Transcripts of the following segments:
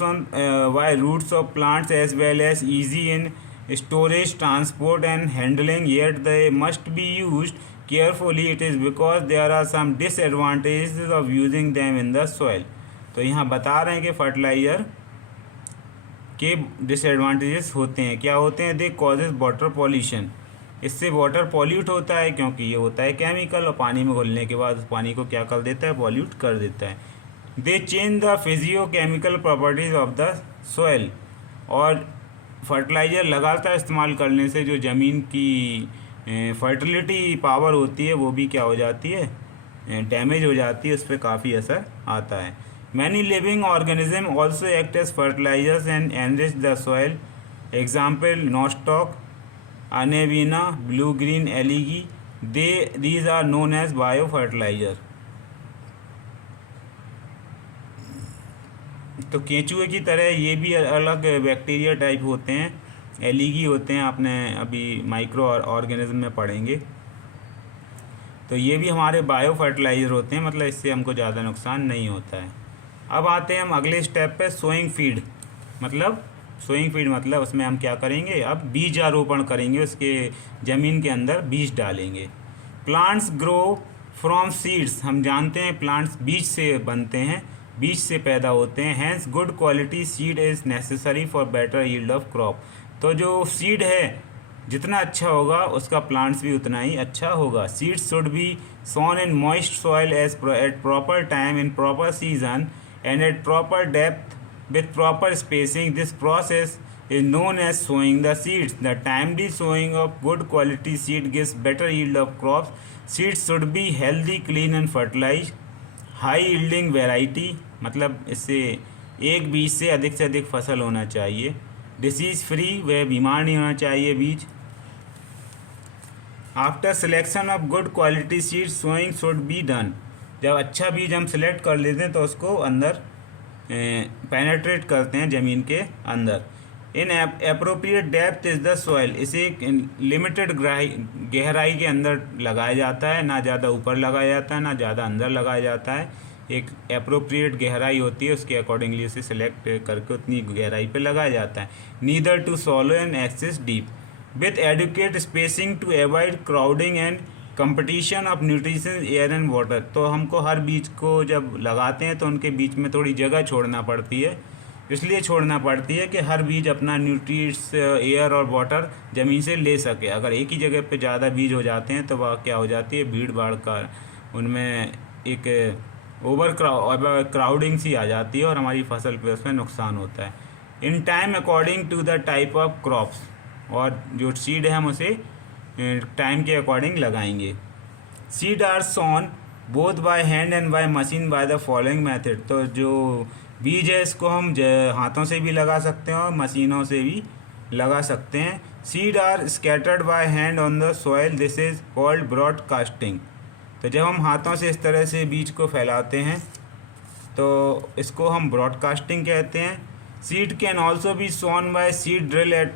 on why roots of plants as well as easy in storage, transport and handling, yet they must be used carefully. It is because there are some disadvantages of using them in the soil. तो यहाँ बता रहे हैं कि fertiliser के disadvantages होते हैं। क्या होते हैं? दे कॉजेज वाटर पॉल्यूशन, इससे वाटर पॉल्यूट होता है क्योंकि ये होता है केमिकल, और पानी में घुलने के बाद उस पानी को क्या कर देता है? पॉल्यूट कर देता है। They change the physiochemical properties of the soil, और फर्टिलाइज़र लगातार इस्तेमाल करने से जो ज़मीन की फर्टिलिटी पावर होती है वो भी क्या हो जाती है? डैमेज हो जाती है, उस पर काफ़ी असर आता है। Many living organism also act as fertilisers and enrich the soil. Example Nostoc, अनेवीना, blue green algae, these are known as biofertiliser. तो केंचुए की तरह ये भी अलग बैक्टीरिया टाइप होते हैं, एलिगी होते हैं, आपने अभी माइक्रो ऑर्गेनिज्म में पढ़ेंगे। तो ये भी हमारे बायो फर्टिलाइज़र होते हैं, मतलब इससे हमको ज़्यादा नुकसान नहीं होता है। अब आते हैं हम अगले स्टेप पे, सोइंग फीड। मतलब सोइंग फीड मतलब उसमें हम क्या करेंगे? अब बीजारोपण करेंगे, उसके ज़मीन के अंदर बीज डालेंगे। प्लांट्स ग्रो फ्रॉम सीड्स, हम जानते हैं प्लांट्स बीज से बनते हैं, बीज से पैदा होते हैं। Hence good quality seed is necessary for better yield of crop. तो जो सीड है जितना अच्छा होगा उसका प्लांट्स भी उतना ही अच्छा होगा। Seeds should be sown in moist soil at proper time in proper season and at proper depth with proper spacing. This process is known as sowing the seeds. The timely sowing of good quality seed gives better yield of crops. Seeds should be healthy, clean and fertilized. High yielding variety, मतलब इससे एक बीज से अधिक फसल होना चाहिए। Disease free, वह बीमार नहीं होना चाहिए बीज। After selection of good quality seed, sowing should be done. जब अच्छा बीज हम सिलेक्ट कर लेते हैं तो उसको अंदर पेनेट्रेट करते हैं ज़मीन के अंदर। In appropriate depth is the soil, इसे एक लिमिटेड गहराई के अंदर लगाया जाता है, ना ज़्यादा ऊपर लगाया जाता है ना ज़्यादा अंदर लगाया जाता है। एक अप्रोप्रिएट गहराई होती है, उसके अकॉर्डिंगली उसे सिलेक्ट करके उतनी गहराई पे लगाया जाता है। Neither too shallow and excess deep, with adequate spacing to avoid crowding and competition of nutrition air and water. तो हमको हर बीज को जब लगाते हैं तो उनके बीच में थोड़ी जगह छोड़ना पड़ती है, इसलिए छोड़ना पड़ती है कि हर बीज अपना न्यूट्रिएंट्स, एयर और वाटर ज़मीन से ले सके। अगर एक ही जगह पे ज़्यादा बीज हो जाते हैं तो वह क्या हो जाती है? भीड़ भाड़ का उनमें एक क्राउडिंग सी आ जाती है और हमारी फसल पे उसमें नुकसान होता है। In time according to the type of crops, और जो सीड है हम उसे टाइम के अकॉर्डिंग लगाएंगे। Seed are sown both by hand and by machine by the following method. तो जो बीज है इसको हम हाथों से भी लगा सकते हैं और मशीनों से भी लगा सकते हैं। Seed are scattered by hand on the soil, this is called broadcasting. तो जब हम हाथों से इस तरह से बीज को फैलाते हैं तो इसको हम ब्रॉडकास्टिंग कहते हैं। Seed can also be sown by seed drill at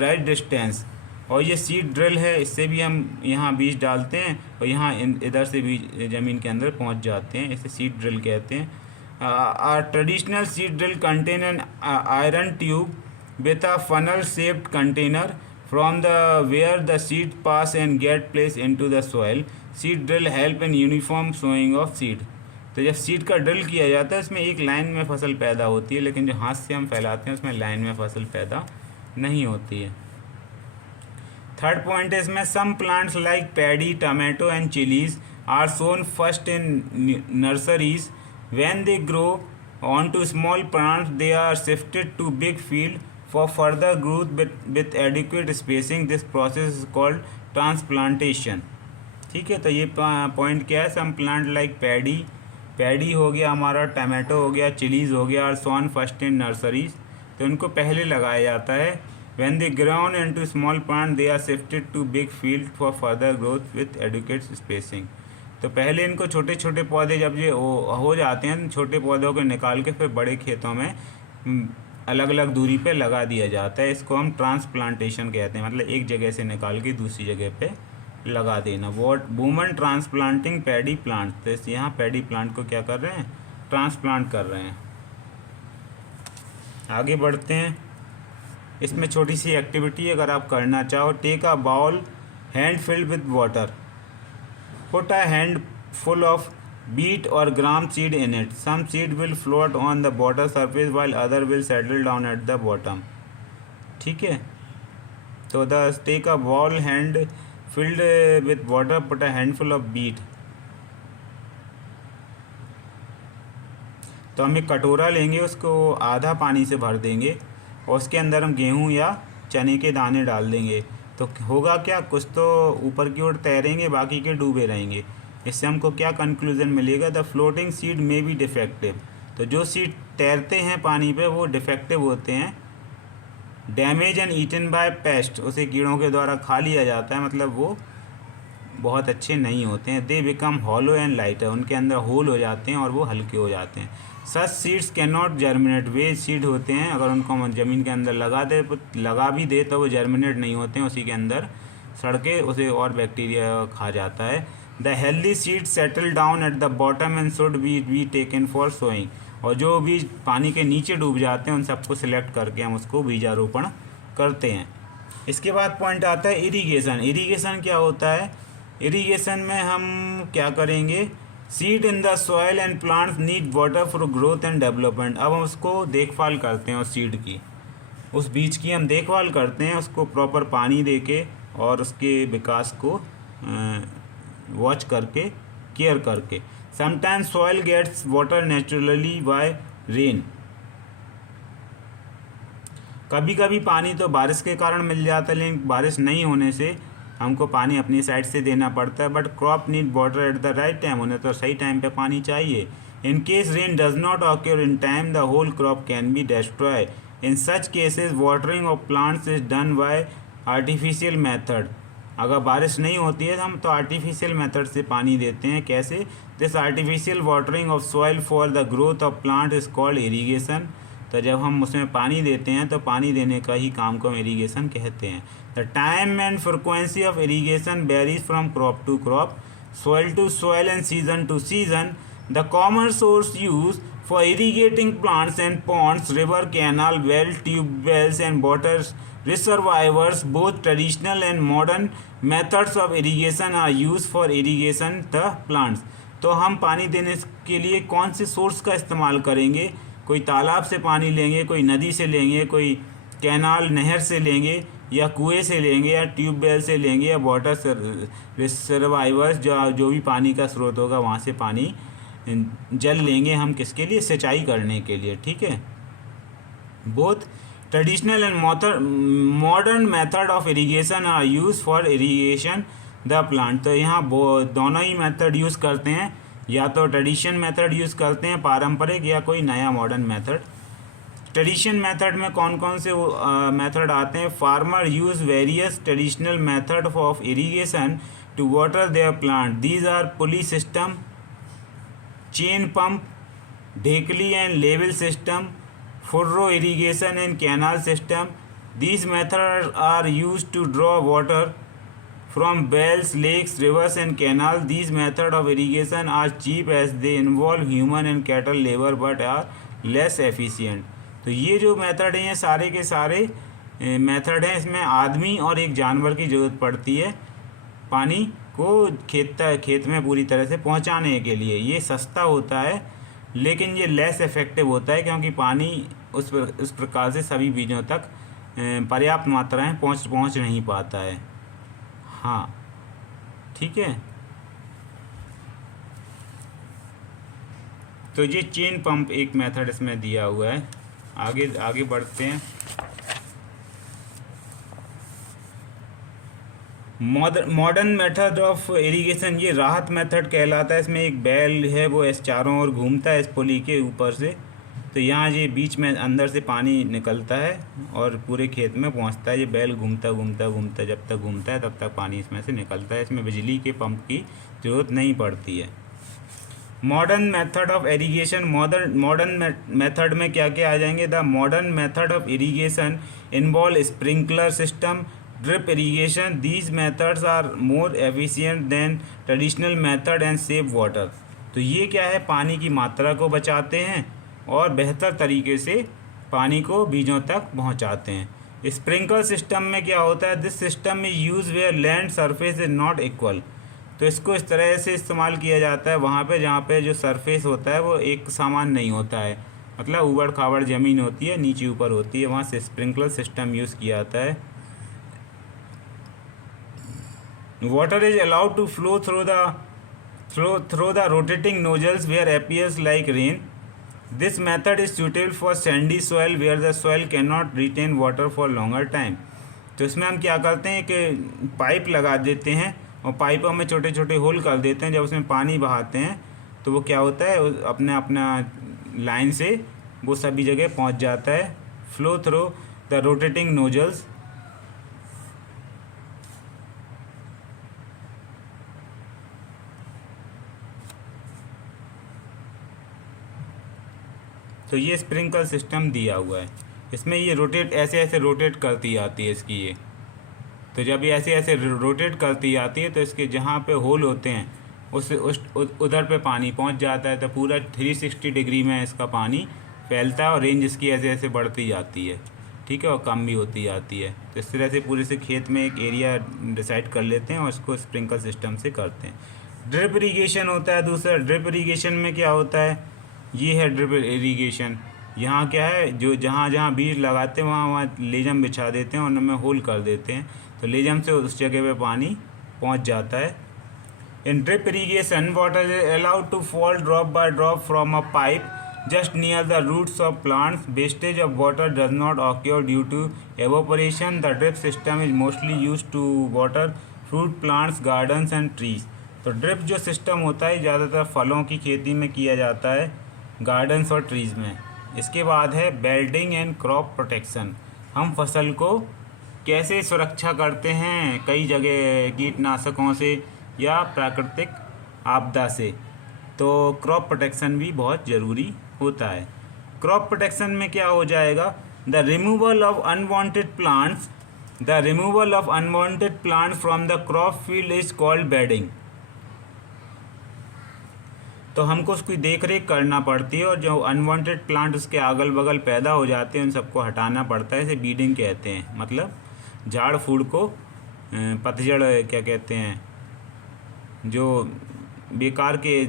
right distance, और ये सीड ड्रिल है, इससे भी हम यहाँ बीज डालते हैं और यहाँ इधर से बीज ज़मीन के अंदर पहुँच जाते हैं, इसे सीड ड्रिल कहते हैं। Our traditional seed drill contain an iron tube with a funnel shaped container from the where the seed pass and get place into the soil. Seed drill help in uniform sowing of seed. तो जब seed का drill किया जाता है इसमें एक line में फसल पैदा होती है, लेकिन जो हाथ से हम फैलाते हैं उसमें लाइन में फसल पैदा नहीं होती है। थर्ड पॉइंट है इसमें, some plants like paddy, tomato and chillies are sown first in nurseries. When they grow on to small plants they are shifted to big field for further growth with adequate spacing. This process is called transplantation. ठीक है, तो ये point क्या है? Some plant like paddy हो गया हमारा, tomato हो गया, चिलीज हो गया, और सोन फर्स्ट इन नर्सरीज। तो इनको पहले लगाया जाता है। When they grown into small plant, they are shifted to big field for further growth with adequate spacing. तो पहले इनको छोटे छोटे पौधे जब ये हो जाते हैं, छोटे पौधों को निकाल के फिर बड़े खेतों में अलग अलग दूरी पे लगा दिया जाता है। इसको हम ट्रांसप्लांटेशन कहते हैं, मतलब एक जगह से निकाल के दूसरी जगह पे लगा देना। Woman transplanting paddy plant. तो यहाँ पैडी प्लांट को क्या कर रहे हैं? ट्रांसप्लांट कर रहे हैं। आगे बढ़ते हैं। इसमें छोटी सी एक्टिविटी अगर आप करना चाहो, take a bowl hand filled with water, put a handful of wheat और gram seed in it, some seed will float on the water surface while other will settle down at the bottom. ठीक है, तो the take a bowl hand filled with water, put a handful of wheat. तो हम एक कटोरा लेंगे, उसको आधा पानी से भर देंगे और उसके अंदर हम गेहूँ या चने के दाने डाल देंगे। तो होगा क्या, कुछ तो ऊपर की ओर तैरेंगे, बाकी के डूबे रहेंगे। इससे हमको क्या कंक्लूजन मिलेगा, the floating seed may be defective. तो जो सीड तैरते हैं पानी पे वो डिफेक्टिव होते हैं। Damage and eaten by pest, उसे कीड़ों के द्वारा खा लिया जाता है, मतलब वो बहुत अच्छे नहीं होते हैं। They become hollow and lighter, उनके अंदर होल हो जाते हैं और वो हल्के हो जाते हैं। Such seeds can not germinate, वे सीड होते हैं अगर उनको हम ज़मीन के अंदर लगा भी दे तो वो जर्मिनेट नहीं होते हैं, उसी के अंदर सड़ के उसे और बैक्टीरिया खा जाता है। The healthy seed settle down at the bottom and should be taken for sowing, और जो बीज पानी के नीचे डूब जाते हैं उन सबको सिलेक्ट करके हम उसको बीजारोपण करते हैं। इसके बाद पॉइंट आता है इरिगेशन। इरिगेशन क्या होता है, इरिगेशन में हम क्या करेंगे, seed in the soil and plants need water for growth and development. अब हम उसको देखभाल करते हैं, उस सीड की, उस बीज की हम देखभाल करते हैं, उसको प्रॉपर पानी देके और उसके विकास को वॉच करके, केयर करके। Sometimes soil gets water naturally by rain, कभी कभी पानी तो बारिश के कारण मिल जाता है, लेकिन बारिश नहीं होने से हमको पानी अपनी साइड से देना पड़ता है। But crop need water at the right time, उन्हें तो सही टाइम पे पानी चाहिए। In case rain does not occur in time the whole crop can be destroy. In such cases watering of plants is done by artificial method. अगर बारिश नहीं होती है तो हम तो आर्टिफिशियल मेथड से पानी देते हैं। कैसे, this artificial watering of soil for the growth of plant is called irrigation. तो जब हम उसमें पानी देते हैं तो पानी देने का ही काम को हम इरीगेशन कहते हैं। The time and frequency of irrigation varies from crop to crop, soil to soil and season to season. The common source used for irrigating plants and ponds, river, canal, well, tube wells and water reservoirs. Both traditional and modern methods of irrigation are used for irrigation the plants. तो हम पानी देने के लिए कौन से source का इस्तेमाल करेंगे? कोई तालाब से पानी लेंगे, कोई नदी से लेंगे, कोई कैनाल नहर से लेंगे, या कुएं से लेंगे, या ट्यूबवेल से लेंगे, या वाटर रिजर्वायर्स जो भी पानी का स्रोत होगा वहाँ से पानी जल लेंगे हम, किसके लिए? सिंचाई करने के लिए। ठीक है। Both traditional and modern method of irrigation are use for irrigation the plant. तो यहाँ दोनों ही मेथड यूज़ करते हैं, या तो ट्रेडिशन मेथड यूज़ करते हैं पारंपरिक, या कोई नया मॉडर्न मेथड। ट्रेडिशन मेथड में कौन कौन से मेथड आते हैं? Farmer use various traditional method of irrigation to water their plant. These are pulley system, chain pump, dhekli and lever system, furrow irrigation and canal system. These methods are used to draw water from wells, lakes, rivers and canals. These methods of irrigation are cheap as they involve human and cattle labor but are less efficient. तो ये जो method हैं, ये सारे के सारे method हैं, इसमें आदमी और एक जानवर की ज़रूरत पड़ती है पानी को खेत में पूरी तरह से पहुंचाने के लिए। ये सस्ता होता है, लेकिन ये लेस इफ़ेक्टिव होता है, क्योंकि पानी उस प्रकार से सभी बीजों तक पर्याप्त मात्रा में पहुंच नहीं पाता है। हाँ, ठीक है। तो ये चेन पंप एक मेथड इसमें दिया हुआ है। आगे बढ़ते हैं। मॉडर्न मेथड ऑफ इरिगेशन, ये राहत मेथड कहलाता है। इसमें एक बैल है, वो इस चारों ओर घूमता है इस पुली के ऊपर से, तो यहाँ ये बीच में अंदर से पानी निकलता है और पूरे खेत में पहुँचता है। ये बैल घूमता जब तक घूमता है तब तक पानी इसमें से निकलता है। इसमें बिजली के पंप की ज़रूरत नहीं पड़ती है। Modern method of irrigation, modern method में क्या क्या आ जाएंगे? The modern method of irrigation involve sprinkler system, drip irrigation. These methods are more efficient than traditional method and save water. तो ये क्या है? पानी की मात्रा को बचाते हैं और बेहतर तरीके से पानी को बीजों तक पहुंचाते हैं। स्प्रिंकलर सिस्टम में क्या होता है, this system is use where land surface is not equal. तो इसको इस तरह से इस्तेमाल किया जाता है वहाँ पे जहाँ पे जो सरफेस होता है वो एक समान नहीं होता है, मतलब ऊबड़ खाबड़ ज़मीन होती है, नीचे ऊपर होती है, वहाँ से स्प्रिंकलर सिस्टम यूज़ किया जाता है। Water is allowed to flow through the rotating nozzles where appears like rain. This method is suitable for sandy soil where the soil cannot retain water for longer time. तो इसमें हम क्या करते हैं कि पाइप लगा देते हैं और पाइपों में छोटे छोटे होल कर देते हैं। जब उसमें पानी बहाते हैं तो वो क्या होता है, अपना लाइन से वो सभी जगह पहुंच जाता है। Flow through the rotating nozzles. तो ये स्प्रिंकलर सिस्टम दिया हुआ है, इसमें ये ऐसे ऐसे रोटेट करती आती है इसकी ये। तो जब ये ऐसे ऐसे रोटेट करती आती है तो इसके जहाँ पे होल होते हैं उधर पे पानी पहुँच जाता है। तो पूरा 360 डिग्री में इसका पानी फैलता है और रेंज इसकी ऐसे ऐसे बढ़ती जाती है, ठीक है, और कम भी होती जाती है। तो इस तरह से पूरे से खेत में एक एरिया डिसाइड कर लेते हैं और इसको स्प्रिंकलर सिस्टम से करते हैं। ड्रिप इरीगेशन होता है दूसरा। ड्रिप इरीगेशन में क्या होता है, ये है ड्रिप इरीगेशन। यहाँ क्या है, जो जहाँ जहाँ बीज लगाते हैं वहाँ लेजम बिछा देते हैं और उनमें होल कर देते हैं, तो लेजम से उस जगह पे पानी पहुँच जाता है। In drip irrigation water is allowed to fall drop by drop from a pipe just near the roots of plants. Wastage of water does not occur due to evaporation. The drip system is mostly used to water fruit plants, gardens and trees. तो drip जो system होता है ज़्यादातर फलों की खेती में किया जाता है, गार्डन्स और ट्रीज़ में। इसके बाद है बेल्डिंग एंड क्रॉप प्रोटेक्शन। हम फसल को कैसे सुरक्षा करते हैं कई जगह कीटनाशकों से या प्राकृतिक आपदा से, तो क्रॉप प्रोटेक्शन भी बहुत ज़रूरी होता है। क्रॉप प्रोटेक्शन में क्या हो जाएगा, the removal of unwanted plants from the crop field is called weeding. तो हमको उसकी देख रेख करना पड़ती है और जो अनवांटेड प्लांट उसके अगल बगल पैदा हो जाते हैं उन सबको हटाना पड़ता है। इसे बीडिंग कहते हैं, मतलब झाड़ फूड़ को पतझड़ क्या कहते हैं, जो बेकार के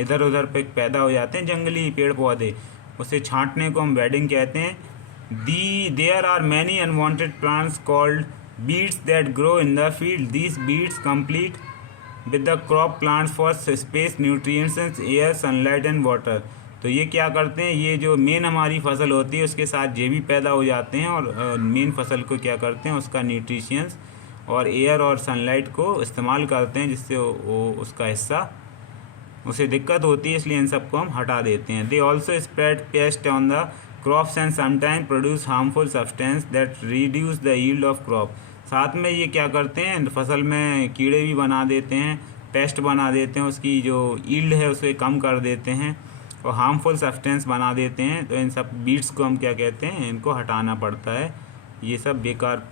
इधर उधर पे पैदा हो जाते हैं जंगली पेड़ पौधे, उसे छांटने को हम बेडिंग कहते हैं। There are many unwanted plants called weeds that grow in the field. These weeds complete with the crop plants for space, nutrients, air, sunlight and water. तो ये क्या करते हैं, ये जो मेन हमारी फसल होती है उसके साथ ये भी पैदा हो जाते हैं और मेन फसल को क्या करते हैं, उसका न्यूट्रिशंस और एयर और सनलाइट को इस्तेमाल करते हैं, जिससे वो उसका हिस्सा उसे दिक्कत होती है, इसलिए इन सबको हम हटा देते हैं। They also spread paste on the crops and sometime produce harmful substance that reduce the yield of crop. साथ में ये क्या करते हैं, फसल में कीड़े भी बना देते हैं, पेस्ट बना देते हैं, उसकी जो यील्ड है उसे कम कर देते हैं और हार्मफुल सब्सटेंस बना देते हैं। तो इन सब बीड्स को हम क्या कहते हैं, इनको हटाना पड़ता है। ये सब बेकार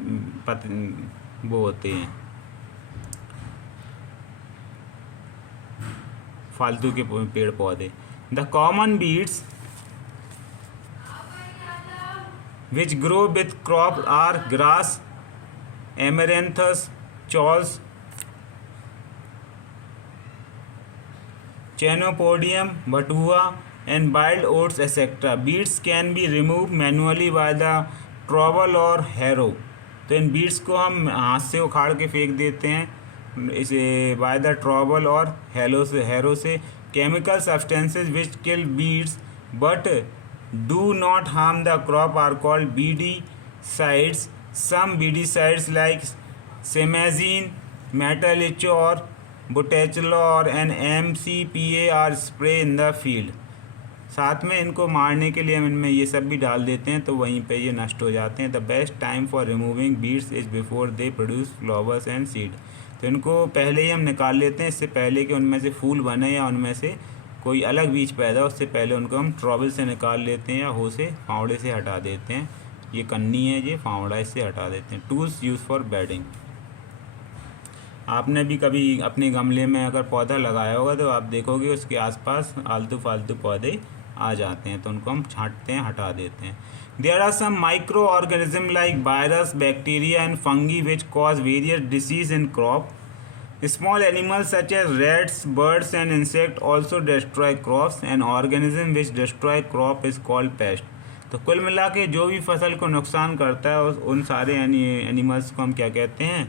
वो होते हैं, फालतू के पेड़ पौधे। The common weeds which grow with crop are grass, amaranthus, चॉल्स, chenopodium, bathua and wild oats etcetera. Weeds can be remove manually by the trowel और हैरो। तो इन बीड्स को हम हाथ से उखाड़ के फेंक देते हैं, इसे बाय द ट्रॉवल और हैरो से। Chemical substances which kill weeds but do not harm the crop are called weedicides. Some weedicides like simazine, metolachlor, butachlor and MCPA are spray in the field. साथ में इनको मारने के लिए हम इनमें ये सब भी डाल देते हैं, तो वहीं पे ये नष्ट हो जाते हैं। The best time for removing beads is before they produce flowers and seed. तो इनको पहले ही हम निकाल लेते हैं, इससे पहले कि उनमें से फूल बने या उनमें से कोई अलग बीज पैदा हो, उससे पहले उनको हम ट्रॉवल से निकाल लेते हैं या हो से फावड़े से हटा देते हैं। ये कन्नी है, ये फावड़ा, इससे हटा देते हैं। Tools use for weeding. आपने भी कभी अपने गमले में अगर पौधा लगाया होगा तो आप देखोगे उसके आसपास आलतू फालतू पौधे आ जाते हैं, तो उनको हम छांटते हैं, हटा देते हैं। There are some micro organism like virus, bacteria and fungi which cause various disease in crop. Small animals such as rats, birds and insects also destroy crops. An organism which destroy crop is called pest. तो कुल मिला के जो भी फसल को नुकसान करता है उन सारे एनिमल्स को हम क्या कहते हैं?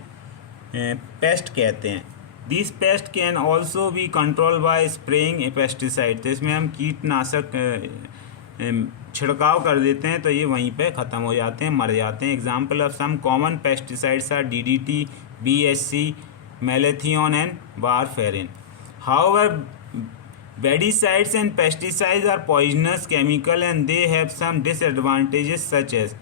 पेस्ट कहते हैं। This paste can also B control by spraying A pesticide. तो इसमें हम कीटनाशक छिड़काव कर देते हैं तो ये वहीं पे ख़त्म हो जाते हैं, मर जाते हैं। Example of some common pesticides are DDT, BSC, malathion and warfarin. However, weedicides and pesticides are poisonous chemical and they have some disadvantages such as,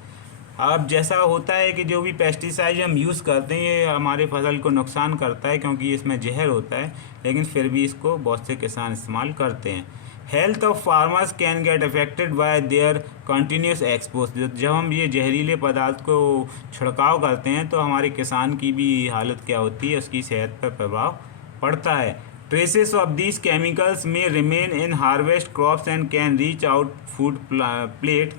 अब जैसा होता है कि जो भी पेस्टिसाइड हम यूज़ करते हैं ये हमारे फसल को नुकसान करता है क्योंकि इसमें जहर होता है, लेकिन फिर भी इसको बहुत से किसान इस्तेमाल करते हैं। Health of farmers can get affected by there continuous expose. जब हम ये जहरीले पदार्थ को छिड़काव करते हैं तो हमारे किसान की भी हालत क्या होती है, उसकी सेहत पर प्रभाव पड़ता है। Traces of these chemicals may remain in harvest crops and can reach our food plate,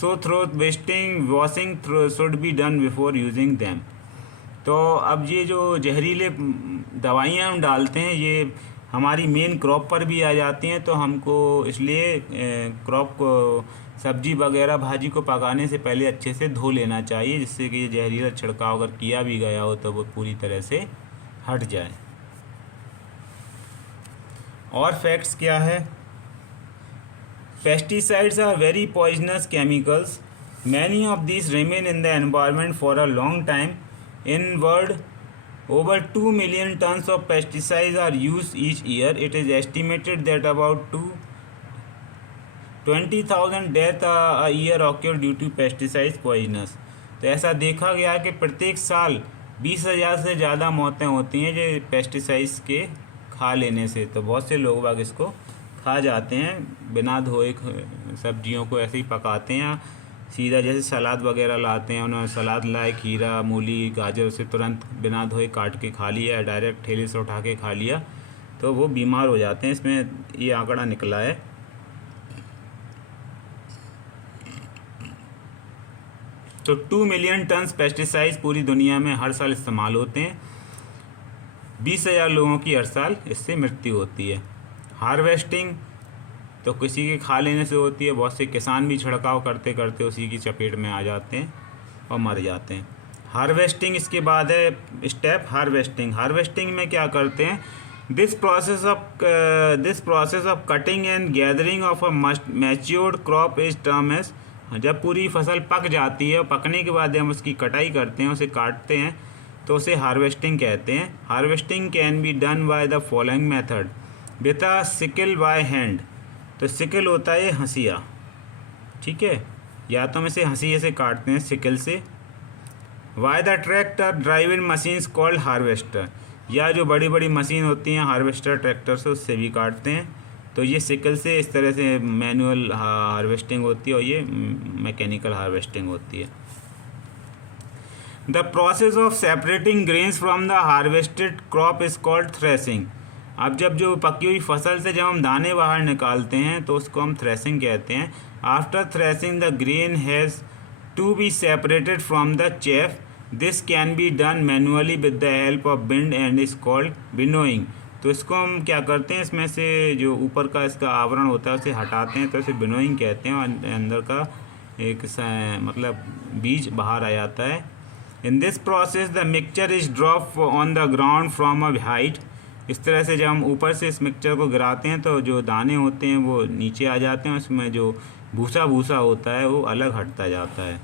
so thorough wasting washing should be done before using them. तो अब ये जो जहरीले दवाइयाँ हम डालते हैं ये हमारी मेन क्रॉप पर भी आ जाती हैं, तो हमको इसलिए क्रॉप को सब्जी वगैरह भाजी को पकाने से पहले अच्छे से धो लेना चाहिए, जिससे कि ये जहरीला छिड़काव अगर किया भी गया हो तो वो पूरी तरह से हट जाए। और फैक्ट्स क्या है? Pesticides are very poisonous chemicals, many of this remain in the environment for a long time. In world over 2 million tons of pesticides are used each year. It is estimated that about 20,000 deaths a year occur due to pesticides poisonous. तो ऐसा देखा गया कि प्रत्येक साल 20,000 से ज़्यादा मौतें होती हैं जो पेस्टिसाइड्स के खा लेने से। तो बहुत से लोग बाग इसको खा जाते हैं, बिना धोए सब्जियों को ऐसे ही पकाते हैं, सीधा जैसे सलाद वगैरह लाते हैं, उन्होंने सलाद लाए, खीरा, मूली, गाजर, उसे तुरंत बिना धोए काट के खा लिया, डायरेक्ट ठेले से उठा के खा लिया, तो वो बीमार हो जाते हैं। इसमें ये आंकड़ा निकला है। तो 2 मिलियन टन्स पेस्टिसाइड्स पूरी दुनिया में हर साल इस्तेमाल होते हैं। 20,000 लोगों की हर साल इससे मृत्यु होती है। हार्वेस्टिंग तो किसी के खा लेने से होती है, बहुत से किसान भी छिड़काव करते करते उसी की चपेट में आ जाते हैं और मर जाते हैं। हार्वेस्टिंग इसके बाद है स्टेप हार्वेस्टिंग। हार्वेस्टिंग में क्या करते हैं? This process of cutting and gathering of a matured crop is term as. जब पूरी फसल पक जाती है और पकने के बाद हम उसकी कटाई करते हैं, उसे काटते हैं, तो उसे हार्वेस्टिंग कहते हैं। Harvesting can be done by the following method. With a sickle by hand. तो सिकल होता है हंसिया, ठीक है, या तो हम इसे हंसिए से काटते हैं सिकल से। Why the tractor drive in machines called harvester, या जो बड़ी बड़ी मशीन होती हैं हार्वेस्टर ट्रैक्टर से, उससे भी काटते हैं। तो ये सिकल से इस तरह से मैनुअल हार्वेस्टिंग होती है और ये मैकेनिकल हार्वेस्टिंग होती है। The process of separating grains from the harvested crop is called threshing. अब जब जो पकी हुई फसल से जब हम दाने बाहर निकालते हैं तो उसको हम थ्रेसिंग कहते हैं। After threshing the grain has to be separated from the chaff. This can be done manually with the help of wind and is called winnowing. तो इसको हम क्या करते हैं, इसमें से जो ऊपर का इसका आवरण होता है उसे हटाते हैं, तो इसे विनोइंग कहते हैं, और अंदर का एक मतलब बीज बाहर आ जाता है। In this process the mixture is drop on the ground from a height. इस तरह से जब हम ऊपर से इस मिक्सचर को गिराते हैं तो जो दाने होते हैं वो नीचे आ जाते हैं, उसमें जो भूसा भूसा होता है वो अलग हटता जाता है।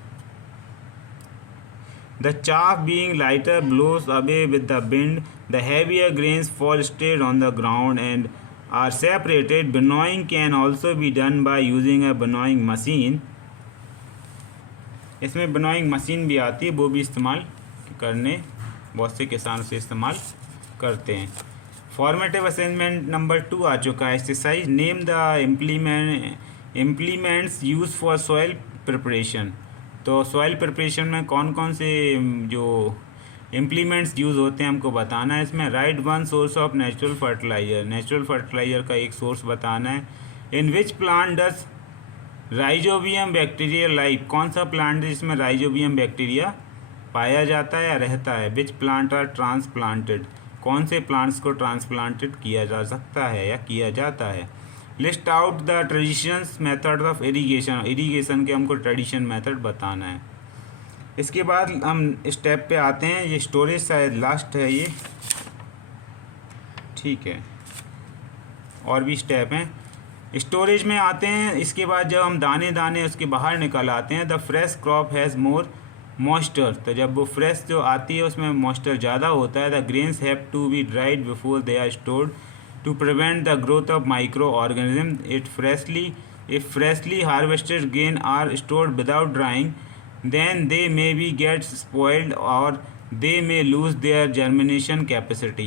The chaff being lighter blows away with the wind. The heavier grains fall straight on the ground and are separated. Winnowing can also be done by using a winnowing machine. इसमें winnowing मशीन भी आती है, वो भी इस्तेमाल करने बहुत से किसान उसे इस्तेमाल करते हैं। फॉर्मेटिव असेसमेंट नंबर 2 आ चुका है। Exercise name the implements use for soil preparation. तो सॉइल प्रिपरेशन में कौन कौन से जो इम्प्लीमेंट्स यूज़ होते हैं हमको बताना है। इसमें write one source of natural fertilizer. Natural fertilizer का एक सोर्स बताना है। In which plant does rhizobium bacteria life, कौन सा प्लांट है जिसमें राइजोबियम बैक्टीरिया पाया जाता है या रहता है। विच प्लांट आर ट्रांसप्लांटेड, कौन से प्लांट्स को ट्रांसप्लांटेड किया जा सकता है या किया जाता है। List out the traditions method of irrigation, irrigation के हमको ट्रेडिशन मेथड बताना है। इसके बाद हम स्टेप पे आते हैं, ये स्टोरेज शायद लास्ट है ये, ठीक है, और भी स्टेप हैं। स्टोरेज में आते हैं, इसके बाद जब हम दाने दाने उसके बाहर निकल आते हैं, the fresh crop has more moisture, तो जब वो फ्रेश जो आती है उसमें मॉइस्चर ज़्यादा होता है। The grains have to be dried before they are stored to prevent the growth of micro organism. If freshly harvested grain are stored without drying then they may be get spoiled or they may lose their germination capacity।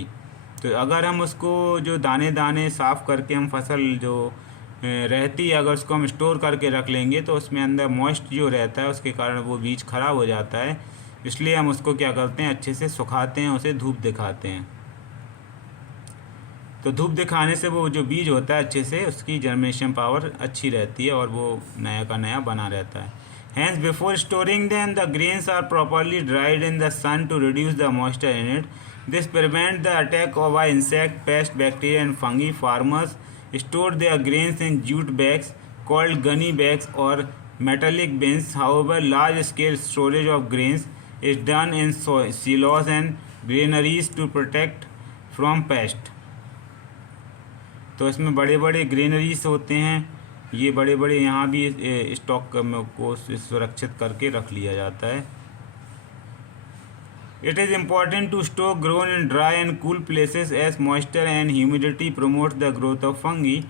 तो अगर हम उसको जो दाने दाने साफ़ करके हम फसल जो रहती है अगर उसको हम स्टोर करके रख लेंगे तो उसमें अंदर मॉइस्ट जो रहता है उसके कारण वो बीज ख़राब हो जाता है। इसलिए हम उसको क्या करते हैं, अच्छे से सुखाते हैं, उसे धूप दिखाते हैं। तो धूप दिखाने से वो जो बीज होता है अच्छे से उसकी जर्मिनेशन पावर अच्छी रहती है और वो नया का नया बना रहता है। Hence, before storing them, the grains are properly dried in the sun to reduce the moisture in it. This prevents the attack of insect, pest, bacteria, and fungi. Farmers store their grains in jute bags called gunny bags or metallic bins. However, large-scale storage of grains is done in silos and granaries to protect from pest. तो इसमें बड़े बड़े granaries होते हैं, ये बड़े बड़े यहाँ भी स्टॉक को सुरक्षित करके रख लिया जाता है। It is important to store grain in dry and cool places as moisture and humidity promotes the growth of fungi.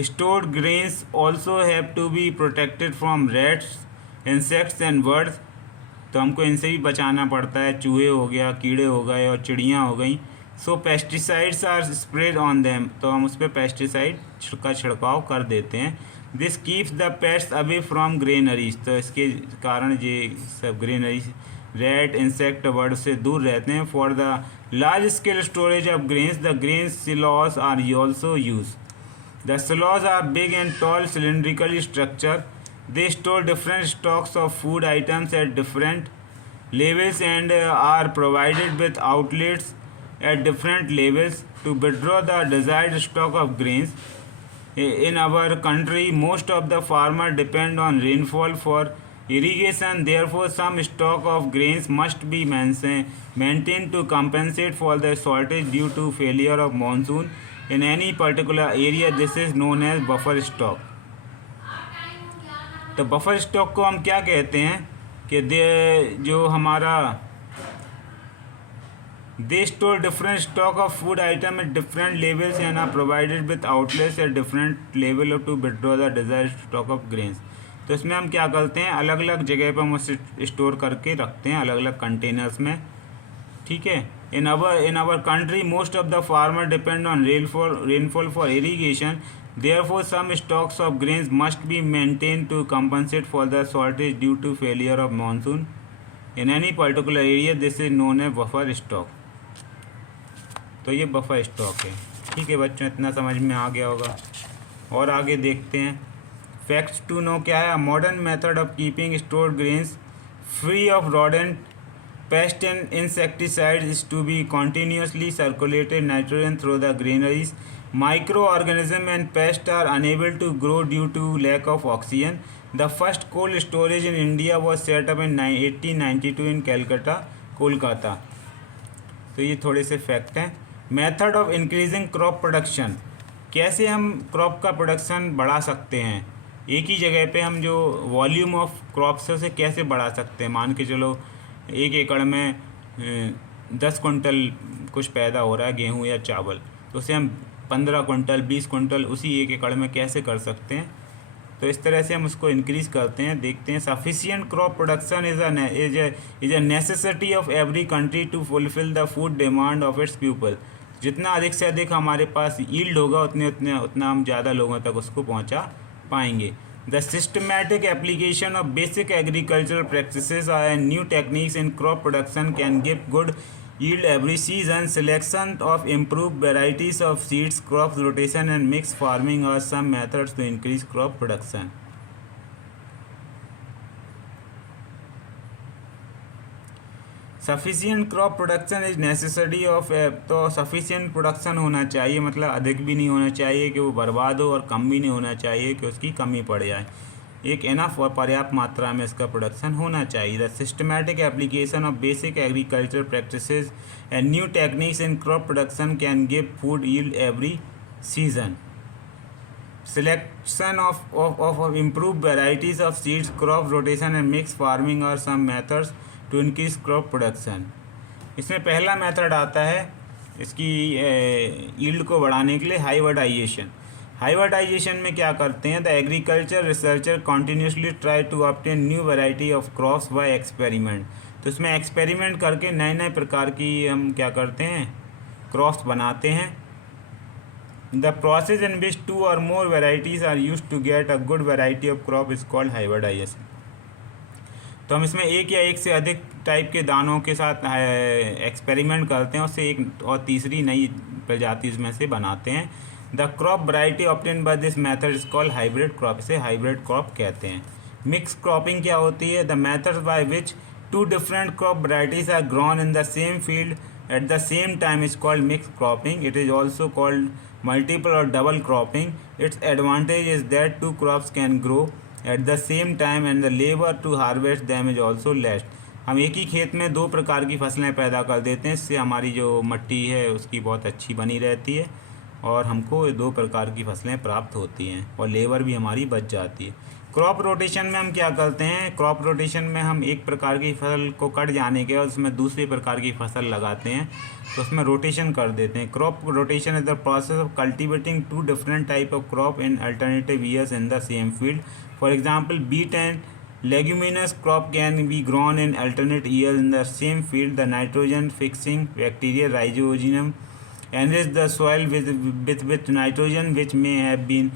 Stored grains also have to be protected from rats, insects and birds. तो हमको इनसे भी बचाना पड़ता है, चूहे हो गया, कीड़े हो गए और चिड़ियाँ हो गई। So pesticides are spread on them, तो हम उस पर पेस्टिसाइड का छिड़काव कर देते हैं। This keeps the pests away from granaries, तो इसके कारण ये सब ग्रेनरीज रैट, इंसेक्ट, बर्ड से दूर रहते हैं। For the large scale storage of grains the grain silos are also use. The silos are big and tall cylindrical structure. They store different stocks of food items at different levels and are provided with outlets at different levels to withdraw the desired stock of grains. In our country, most of the farmers depend on rainfall for irrigation. Therefore, some stock of grains must be maintained to compensate for the shortage due to failure of monsoon in any particular area. This is known as buffer stock. तो buffer stock को हम क्या कहते हैं कि जो हमारा they store different stock of food item at different levels and are provided with outlets at different level to withdraw the desired stock of grains. तो इसमें हम क्या करते हैं, अलग अलग जगह पर हम उसे स्टोर करके रखते हैं, अलग अलग कंटेनर्स में, ठीक है। In our country most of the farmer depend on rainfall for irrigation. Therefore, some stocks of grains must be maintained to compensate for the shortage due to failure of monsoon in any particular area. This is known as buffer stock. तो ये buffer stock है, ठीक है बच्चों, इतना समझ में आ गया होगा। और आगे देखते हैं फैक्ट्स टू नो क्या है। Modern method of keeping stored grains free of rodent, pest and insecticides is to be continuously circulated nitrogen through the granaries. Microorganisms and pests are unable to grow due to lack of oxygen. The first cold storage in India was set up in 1892 in Calcutta, Kolkata. तो ये थोड़े से fact हैं। Method of increasing crop production, कैसे हम crop का production बढ़ा सकते हैं। एक ही जगह पे हम जो वॉल्यूम ऑफ क्रॉप्स है उसे कैसे बढ़ा सकते हैं। मान के चलो 1 एकड़ में 10 कुंटल कुछ पैदा हो रहा है, गेहूँ या चावल, तो उसे हम 15 कुंटल 20 कुंटल उसी 1 एकड़ में कैसे कर सकते हैं। तो इस तरह से हम उसको इंक्रीज़ करते हैं। देखते हैं sufficient crop production is a necessity of every country to fulfil the food demand of its people. जितना अधिक से अधिक हमारे पास यील्ड होगा उतना हम ज़्यादा लोगों तक उसको पहुंचा पाएंगे। The systematic application of basic agricultural practices and new techniques in crop production can give good yield every season. Selection of improved varieties of seeds, crops rotation and mixed farming are some methods to increase crop production. Sufficient crop production is necessary of, तो sufficient production होना चाहिए, मतलब अधिक भी नहीं होना चाहिए कि वो बर्बाद हो और कम भी नहीं होना चाहिए कि उसकी कमी पड़ जाए। एक इनफ और पर्याप्त मात्रा में इसका प्रोडक्शन होना चाहिए। The systematic application of basic agriculture practices and new techniques in crop production can give food yield every season. Selection of improved varieties of seeds, crop rotation and mixed farming are some methods to increase crop production. इसमें पहला method आता है इसकी yield को बढ़ाने के लिए, hybridisation. Hybridisation में क्या करते हैं? The agriculture researcher continuously try to obtain new variety of crops by experiment. तो इसमें एक्सपेरिमेंट करके नए नए प्रकार की हम क्या करते हैं, क्रॉप्स बनाते हैं। The process in which two or more varieties are used to get a good variety of crop is called hybridization. तो हम इसमें एक या एक से अधिक टाइप के दानों के साथ एक्सपेरिमेंट करते हैं, उससे एक और तीसरी नई प्रजाति इसमें से बनाते हैं। The crop variety obtain by this method is called hybrid crop. इसे हाइब्रिड क्रॉप कहते हैं। मिक्स क्रॉपिंग क्या होती है? The method by which two different crop varieties are grown in the same field at the same time is called mix cropping. It is also called multiple or double cropping. Its advantage is that two crops can grow at the same time and the labor to harvest them is also less. हम एक ही खेत में दो प्रकार की फसलें पैदा कर देते हैं, इससे हमारी जो मिट्टी है उसकी बहुत अच्छी बनी रहती है और हमको दो प्रकार की फसलें प्राप्त होती हैं और लेबर भी हमारी बच जाती है। क्रॉप रोटेशन में हम क्या करते हैं? क्रॉप रोटेशन में हम एक प्रकार की फसल को कट जाने के बाद उसमें दूसरी प्रकार की फसल लगाते हैं, तो उसमें रोटेशन कर देते हैं। Crop rotation is the process of cultivating two different type of crop in alternative years in the same field. For example, beet and leguminous crop can be grown in alternate years in the same field. The nitrogen fixing bacteria rhizobium enrich the soil with nitrogen which may have been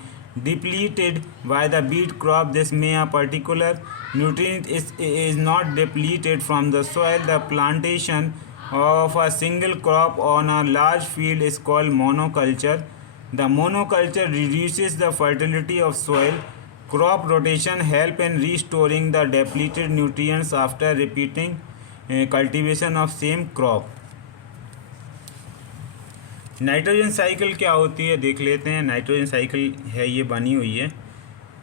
depleted by the beet crop. This may a particular nutrient is not depleted from the soil. The plantation of a single crop on a large field is called monoculture. The monoculture reduces the fertility of soil. Crop rotation help in restoring the depleted nutrients after repeating cultivation of same crop. Nitrogen cycle क्या होती है देख लेते हैं। Nitrogen cycle है ये बनी हुई है।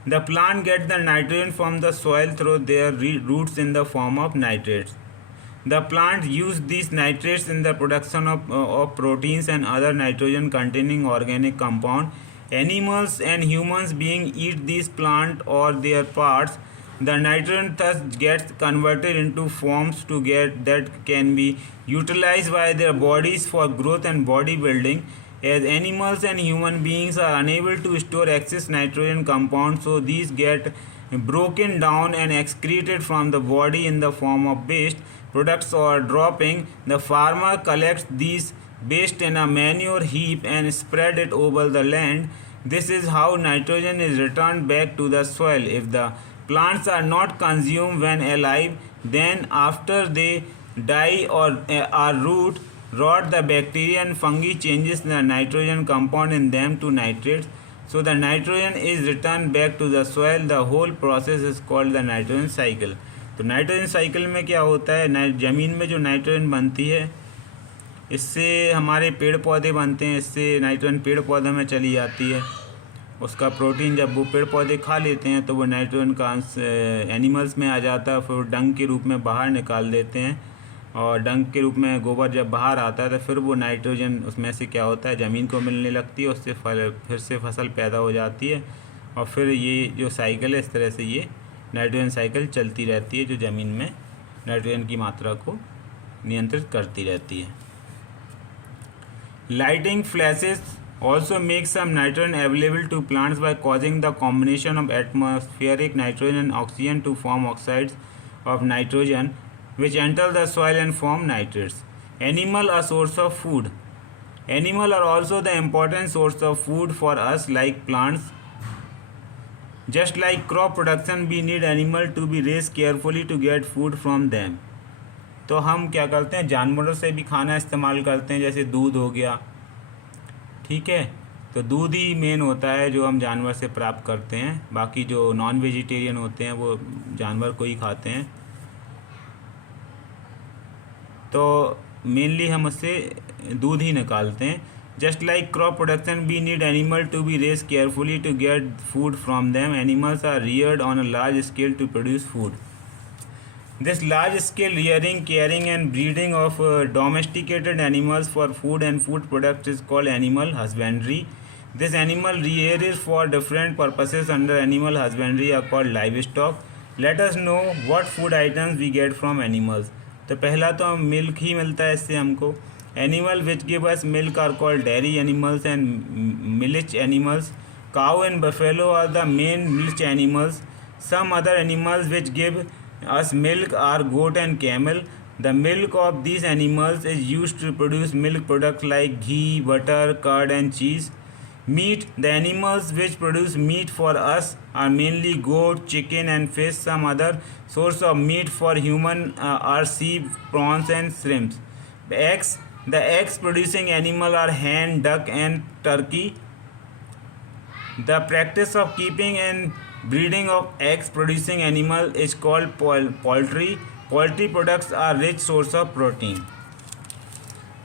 The plant get the nitrogen from the soil through their roots in the form of nitrates. The plant use these nitrates in the production of proteins and other nitrogen containing organic compound. Animals and humans being eat these plant or their parts. The nitrogen thus gets converted into forms to get that can be utilized by their bodies for growth and bodybuilding. As animals and human beings are unable to store excess nitrogen compounds, so these get broken down and excreted from the body in the form of waste products or dropping. The farmer collects these waste in a manure heap and spread it over the land. This is how nitrogen is returned back to the soil. If the plants are not consumed when alive, then after they die or are rot, the bacteria and fungi changes the nitrogen compound in them to nitrates. So the nitrogen is returned back to the soil. The whole process is called the nitrogen cycle. तो nitrogen cycle में क्या होता है, ज़मीन में जो nitrogen बनती है इससे हमारे पेड़ पौधे बनते हैं, इससे नाइट्रोजन पेड़ पौधों में चली जाती है। उसका प्रोटीन जब वो पेड़ पौधे खा लेते हैं तो वो नाइट्रोजन का अंश एनिमल्स में आ जाता है, फिर डंग के रूप में बाहर निकाल देते हैं और डंग के रूप में गोबर जब बाहर आता है तो फिर वो नाइट्रोजन उसमें से क्या होता है ज़मीन को मिलने लगती है, उससे फिर से फसल पैदा हो जाती है और फिर ये जो साइकिल है इस तरह से ये नाइट्रोजन साइकिल चलती रहती है जो ज़मीन में नाइट्रोजन की मात्रा को नियंत्रित करती रहती है। Lighting flashes also make some nitrogen available to plants by causing the combination of atmospheric nitrogen and oxygen to form oxides of nitrogen which enter the soil and form nitrates. Animal a source of food. Animal are also the important source of food for us like plants. Just like crop production, we need animal to be raised carefully to get food from them. तो हम क्या करते हैं, जानवरों से भी खाना इस्तेमाल करते हैं, जैसे दूध हो गया, ठीक है। तो दूध ही मेन होता है जो हम जानवर से प्राप्त करते हैं, बाकी जो नॉन वेजिटेरियन होते हैं वो जानवर को ही खाते हैं। तो मेनली हम उससे दूध ही निकालते हैं। Just like crop production we need animal to be raised carefully to get food from them. Animals are reared on a large scale to produce food. This large-scale rearing, caring and breeding of domesticated animals for food and food products is called animal husbandry. This animal rearing for different purposes under animal husbandry are called livestock. Let us know what food items we get from animals. तो पहला तो हम milk ही मिलता है इससे हमको। Animal which give us milk are called dairy animals and milch animals. Cow and buffalo are the main milch animals. Some other animals which give us milk are goat and camel. The milk of these animals is used to produce milk products like ghee, butter, curd and cheese. Meat. The animals which produce meat for us are mainly goat, chicken and fish. Some other source of meat for human are sheep, prawns and shrimps. Eggs. The eggs producing animal are hen, duck and turkey. The practice of keeping and breeding of eggs producing animal is called poultry. Poultry products are rich source of protein.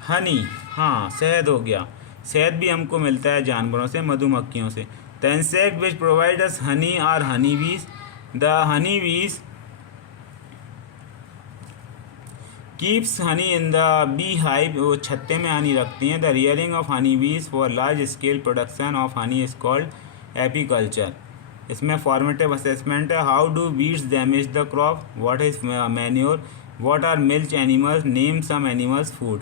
Honey, हाँ शहद हो गया। शहद भी हमको मिलता है जानवरों से, मधुमक्खियों से। The insect which provide us honey are honeybees. The honeybees keeps honey in the beehive. वो छत्ते में हनी रखती हैं। The rearing of honeybees for large scale production of honey is called apiculture. इसमें फॉर्मेटिव असेसमेंट है। How do weeds damage the crop, what is manure, what are milch animals, name some animals food.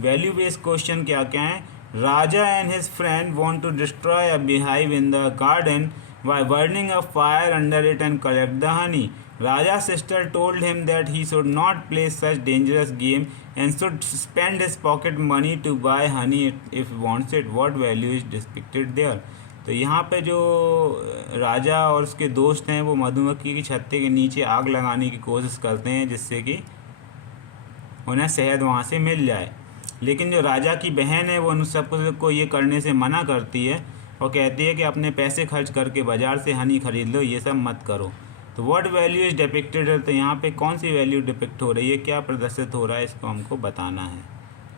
Value based question क्या क्या है। Raja and his friend want to destroy a beehive in the garden by burning a fire under it and collect the honey. Raja's sister told him that he should not play such dangerous game and should spend his pocket money to buy honey if wants it. What value is depicted there? तो यहाँ पे जो राजा और उसके दोस्त हैं वो मधुमक्खी की छत्ते के नीचे आग लगाने की कोशिश करते हैं जिससे कि उन्हें शहद वहाँ से मिल जाए। लेकिन जो राजा की बहन है वो उन सबको ये करने से मना करती है और कहती है कि अपने पैसे खर्च करके बाज़ार से हनी खरीद लो, ये सब मत करो। तो व्हाट वैल्यू इज़ डिपिक्टेड, तो यहाँ पे कौन सी वैल्यू डिपिक्ट हो रही है, क्या प्रदर्शित हो रहा है, इसको हमको बताना है।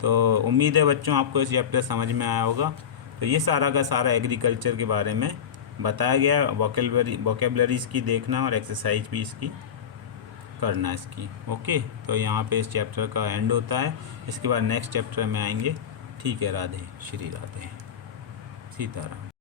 तो उम्मीद है बच्चों आपको इस चैप्टर समझ में आया होगा। तो ये सारा का सारा एग्रीकल्चर के बारे में बताया गया। वोकेबलरीज़ की देखना और एक्सरसाइज भी इसकी करना इसकी। ओके, तो यहाँ पे इस चैप्टर का एंड होता है। इसके बाद नेक्स्ट चैप्टर में आएंगे। ठीक है, राधे श्री राधे सीताराम।